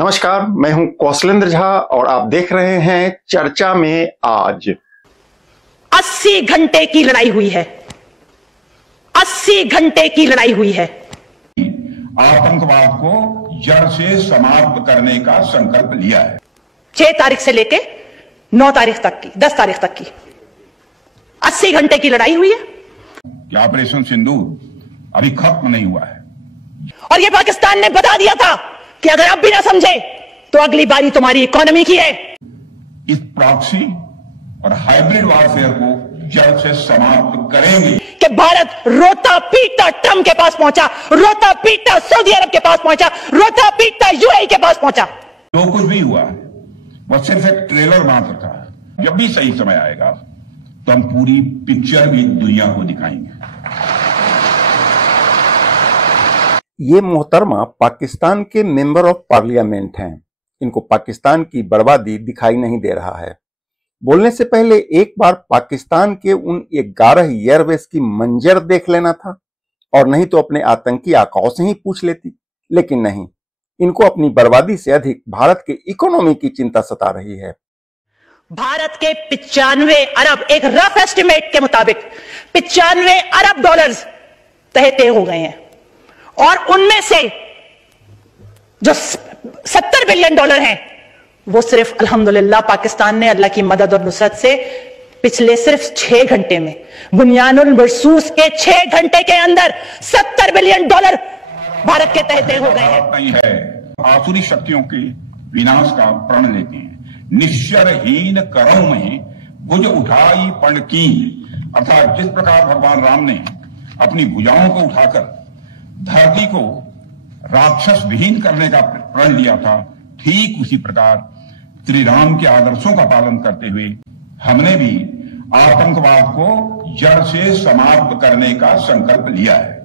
नमस्कार, मैं हूं कौशलेंद्र झा और आप देख रहे हैं चर्चा में आज। 80 घंटे की लड़ाई हुई है। 80 घंटे की लड़ाई हुई है। आतंकवाद को जड़ से समाप्त करने का संकल्प लिया है। 6 तारीख से लेके 9 तारीख तक की, 10 तारीख तक की 80 घंटे की लड़ाई हुई है। कि ऑपरेशन सिंदूर अभी खत्म नहीं हुआ है और ये पाकिस्तान ने बता दिया था कि अगर अब भी ना समझे तो अगली बारी तुम्हारी इकोनॉमी की है। इस प्रॉक्सी और हाइब्रिड वॉरफेयर को जड़ से समाप्त करेंगे। कि भारत रोता पीटता ट्रंप के पास पहुंचा, रोता पीटता सऊदी अरब के पास पहुंचा, रोता पीटता यूएई के पास पहुंचा। जो कुछ भी हुआ है वह सिर्फ एक ट्रेलर मात्र था। जब भी सही समय आएगा तो हम पूरी पिक्चर भी दुनिया को दिखाएंगे। ये मोहतरमा पाकिस्तान के मेंबर ऑफ पार्लियामेंट हैं। इनको पाकिस्तान की बर्बादी दिखाई नहीं दे रहा है। बोलने से पहले एक बार पाकिस्तान के उन 11 एयरबेस की मंजर देख लेना था, और नहीं तो अपने आतंकी आकाओं से ही पूछ लेती। लेकिन नहीं, इनको अपनी बर्बादी से अधिक भारत के इकोनॉमी की चिंता सता रही है। भारत के 95 अरब, एक रफ एस्टिमेट के मुताबिक 95 अरब डॉलर्स तय हो गए हैं, और उनमें से जो 70 बिलियन डॉलर हैं वो सिर्फ अल्हम्दुलिल्लाह पाकिस्तान ने अल्लाह की मदद और नुसरत से पिछले सिर्फ 6 घंटे में, बुनियानुल मरसूस के 6 घंटे के अंदर 70 बिलियन डॉलर भारत के तहत हो गए हैं। नहीं है, आसुरी शक्तियों के विनाश का प्रण लेते हैं। निश्चरहीन करों में भुज उठाई पण कीन, अर्थात जिस प्रकार भगवान राम ने अपनी भुजाओं को उठाकर धरती को राक्षस विहीन करने का प्रण लिया था, ठीक उसी प्रकार श्री राम के आदर्शों का पालन करते हुए हमने भी आतंकवाद को जड़ से समाप्त करने का संकल्प लिया है।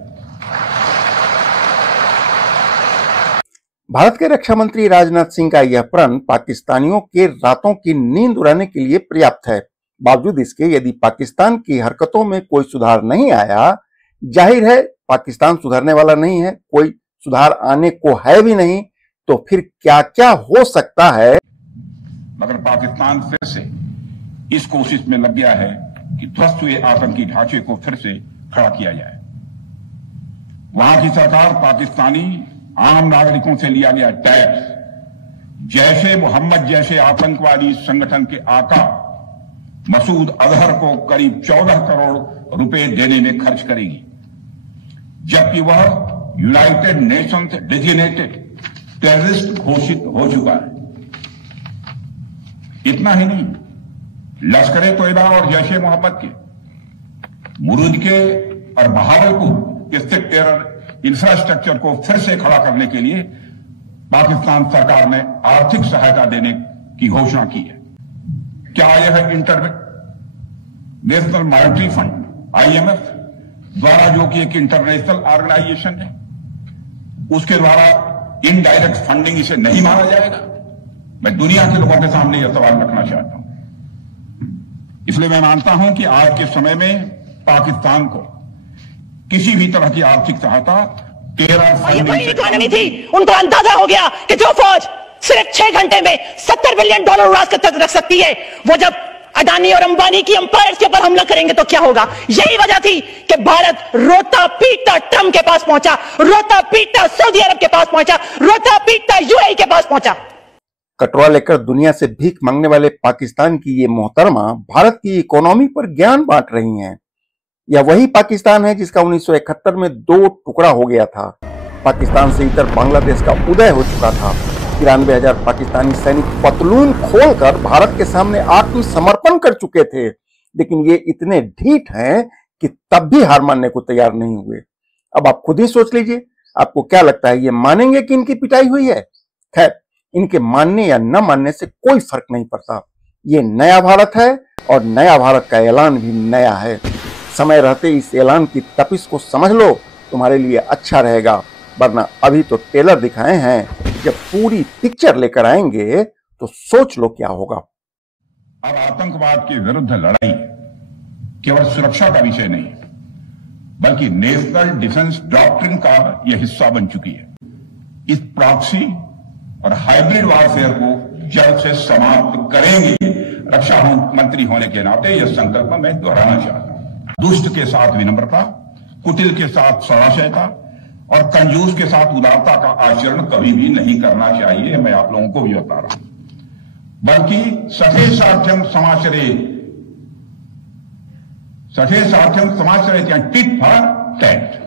भारत के रक्षा मंत्री राजनाथ सिंह का यह प्रण पाकिस्तानियों के रातों की नींद उड़ाने के लिए पर्याप्त है। बावजूद इसके यदि पाकिस्तान की हरकतों में कोई सुधार नहीं आया, जाहिर है पाकिस्तान सुधरने वाला नहीं है, कोई सुधार आने को है भी नहीं, तो फिर क्या क्या हो सकता है। मगर पाकिस्तान फिर से इस कोशिश में लग गया है कि ध्वस्त हुए आतंकी ढांचे को फिर से खड़ा किया जाए। वहां की सरकार पाकिस्तानी आम नागरिकों से लिया गया टैक्स जैशे मोहम्मद जैसे आतंकवादी संगठन के आका मसूद अजहर को करीब 14 करोड़ रुपए देने में खर्च करेगी, जबकि वह यूनाइटेड नेशंस डेजिग्नेटेड टेररिस्ट घोषित हो चुका है। इतना ही नहीं, लश्कर-ए-तोयबा और जैश-ए मोहम्मद के मुरूद के और बहावलपुर स्थित टेरर इंफ्रास्ट्रक्चर को फिर से खड़ा करने के लिए पाकिस्तान सरकार ने आर्थिक सहायता देने की घोषणा की है। क्या यह इंटरनेशनल मॉनेटरी फंड IMF द्वारा, जो कि एक इंटरनेशनल ऑर्गेनाइजेशन है, उसके द्वारा इनडायरेक्ट फंडिंग इसे नहीं माना जाएगा? मैं दुनिया के लोगों के सामने यह सवाल रखना चाहता हूं। इसलिए मैं मानता हूं कि आज के समय में पाकिस्तान को किसी भी तरह की आर्थिक सहायता इकोनॉमी थी, उनको अंदाजा हो गया कि जो फौज सिर्फ 6 घंटे में 70 बिलियन डॉलर उड़ा रख सकती है, वो जब अडानी और अंबानी की एम्पायर्स के ऊपर हमला करेंगे तो क्या होगा। यही वजह थी कि भारत रोता पीटता ट्रंप के पास पहुंचा, रोता पीटता सऊदी अरब के पास पहुंचा, रोता पीटता यूएई के पास पहुंचा। कटोरा लेकर दुनिया से भीख मांगने वाले पाकिस्तान की ये मोहतरमा भारत की इकोनॉमी पर ज्ञान बांट रही हैं। यह वही पाकिस्तान है जिसका 1971 में 2 टुकड़ा हो गया था। पाकिस्तान से इधर बांग्लादेश का उदय हो चुका था। 93,000 पाकिस्तानी सैनिक पतलून खोलकर भारत के सामने आत्मसमर्पण कर चुके थे, लेकिन ये इतने ढीठ हैं कि तब भी हार मानने को तैयार नहीं हुए। अब आप खुद ही सोच लीजिए, आपको क्या लगता है, ये मानेंगे कि इनकी पिटाई हुई है? खैर, इनके मानने या न मानने से कोई फर्क नहीं पड़ता। ये नया भारत है और नया भारत का ऐलान भी नया है। समय रहते इस ऐलान की तपिश को समझ लो, तुम्हारे लिए अच्छा रहेगा, वरना अभी तो ट्रेलर दिखाए हैं, जब पूरी पिक्चर लेकर आएंगे तो सोच लो क्या होगा। अब आतंकवाद के विरुद्ध लड़ाई केवल सुरक्षा का विषय नहीं, बल्कि नेशनल डिफेंस डॉक्ट्रिन का यह हिस्सा बन चुकी है। इस प्रॉक्सी और हाइब्रिड वॉरफेयर को जड़ से समाप्त करेंगे। रक्षा मंत्री होने के नाते यह संकल्प मैं दोहराना चाहता हूं। दुष्ट के साथ विनम्रता, कुटिल के साथ सदाशयता और कंजूस के साथ उदारता का आचरण कभी भी नहीं करना चाहिए। मैं आप लोगों को भी बता रहा हूं, बल्कि सठे साध्यम समाचरेत या टिट फॉर टैट।